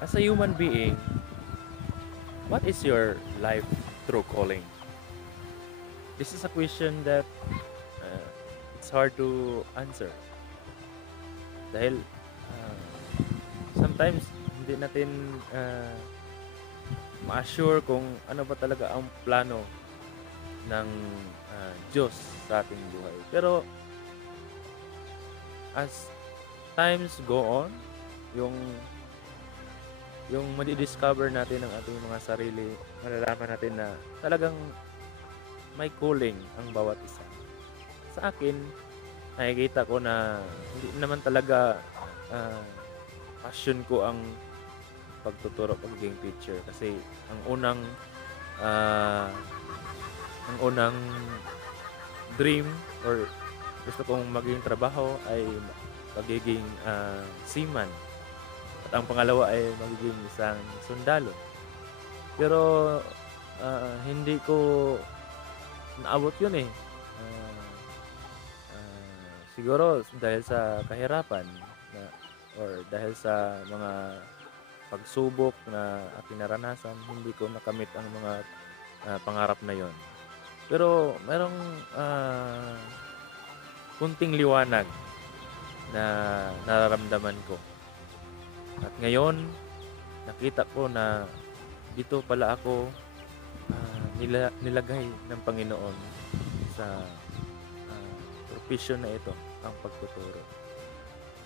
As a human being, what is your life true calling? This is a question that uh, it's hard to answer dahil uh, sometimes hindi natin ma-assure kung ano ba talaga ang plano ng Diyos sa ating buhay. Pero as times go on, yung madi-discover natin ang ating mga sarili, malalaman natin na talagang may calling ang bawat isa. Sa akin, nakikita ko na hindi naman talaga ah, passion ko ang pagtuturo, pagiging teacher kasi ang unang ah, ang unang dream or gusto kong maging trabaho ay pagiging seaman at ang pangalawa ay magiging isang sundalo. Pero hindi ko naabot yun eh. Ah, Siguro dahil sa kahirapan na, or dahil sa mga pagsubok na aking naranasan, hindi ko nakamit ang mga pangarap na yon. Pero merong kunting liwanag na nararamdaman ko. At ngayon, nakita ko na dito pala ako nilagay ng Panginoon sa profession na ito, ang pagtuturo.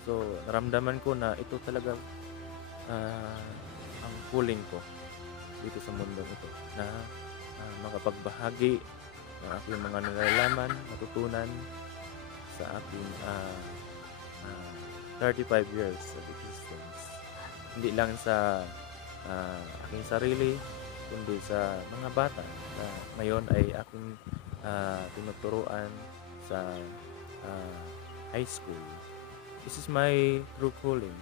So, naramdaman ko na ito talaga ang calling ko dito sa mundong ito na makapagbahagi ng aking mga nalalaman, natutunan sa aking 35 years of existence. Hindi lang sa aking sarili, kundi sa mga bata na ngayon ay aking tinuturuan sa high school. This is my true calling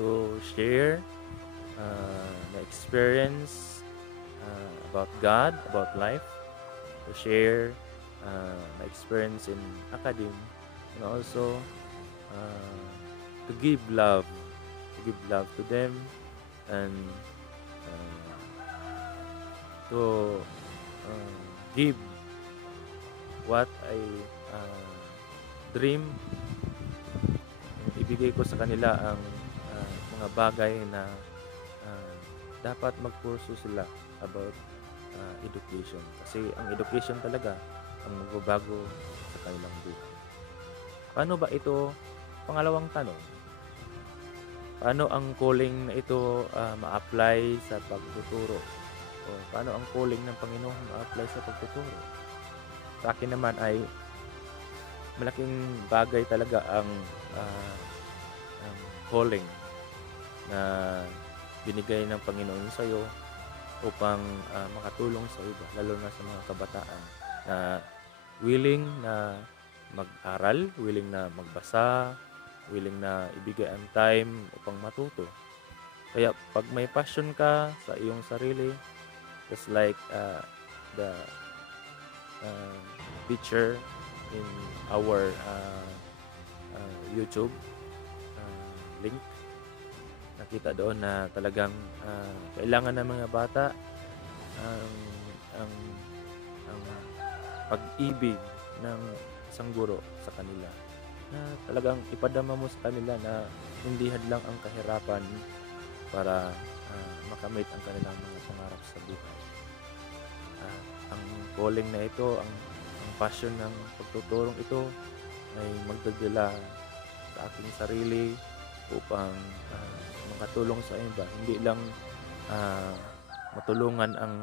to share the experience about God, about life, to share my experience in academe, and also to give love to them, and uh, to give what I dream. Ibigay ko sa kanila ang mga bagay na dapat magkurso sila about education. Kasi ang education talaga ang magbabago sa kanilang buhay. Paano ba ito? Pangalawang tanong, paano ang calling na ito ma-apply sa pagtuturo? O paano ang calling ng Panginoon ma-apply sa pagtuturo? Sa akin naman ay malaking bagay talaga ang calling na binigay ng Panginoon sa iyo upang makatulong sa iba, lalo na sa mga kabataan na willing na mag-aral, willing na magbasa, willing na ibigay ang time upang matuto. Kaya pag may passion ka sa iyong sarili, just like the teacher in our YouTube link, nakita doon na talagang kailangan ng mga bata ang ang ang pag-ibig ng isang guro sa kanila, na talagang ipadama mo sa kanila na hindi hadlang ang kahirapan para makamit ang kanilang mga pangarap sa buhay. Ang calling na ito, ang passion ng pagtuturong ito ay magdadala sa aking sarili upang makatulong sa iba, hindi lang matulungan ang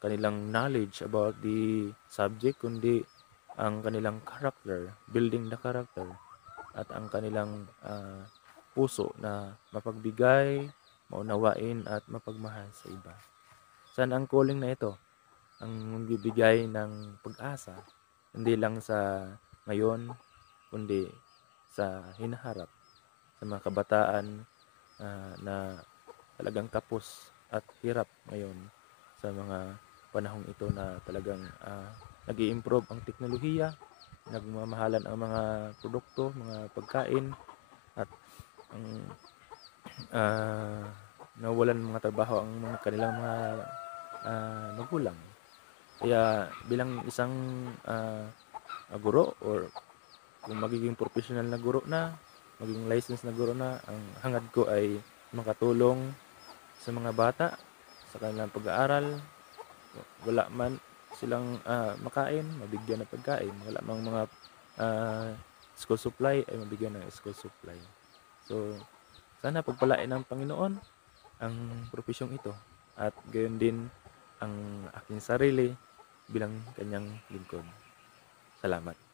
kanilang knowledge about the subject, kundi ang kanilang character, building the character, at ang kanilang puso na mapagbigay, maunawain at mapagmahal sa iba. Saan ang calling na ito? Ang magbibigay ng pag-asa, hindi lang sa ngayon, kundi sa hinaharap, sa mga kabataan na talagang kapos at hirap ngayon sa mga panahong ito na talagang nag-i-improve ang teknolohiya, nagmamahalan ang mga produkto, mga pagkain, at ang ah, nawawalan ng mga trabaho ang mga kanilang mga magulang. Kaya bilang isang guro or kung magiging professional na guro na, maging licensed na guro na, ang hangad ko ay makatulong sa mga bata sa kanilang pag-aaral. Wala man silang makain, mabigyan ng pagkain. Wala mang mga school supply, ay mabigyan ng school supply. So, sana pagpalain ng Panginoon ang profesyong ito at gayon din ang aking sarili bilang kanyang lingkod. Salamat.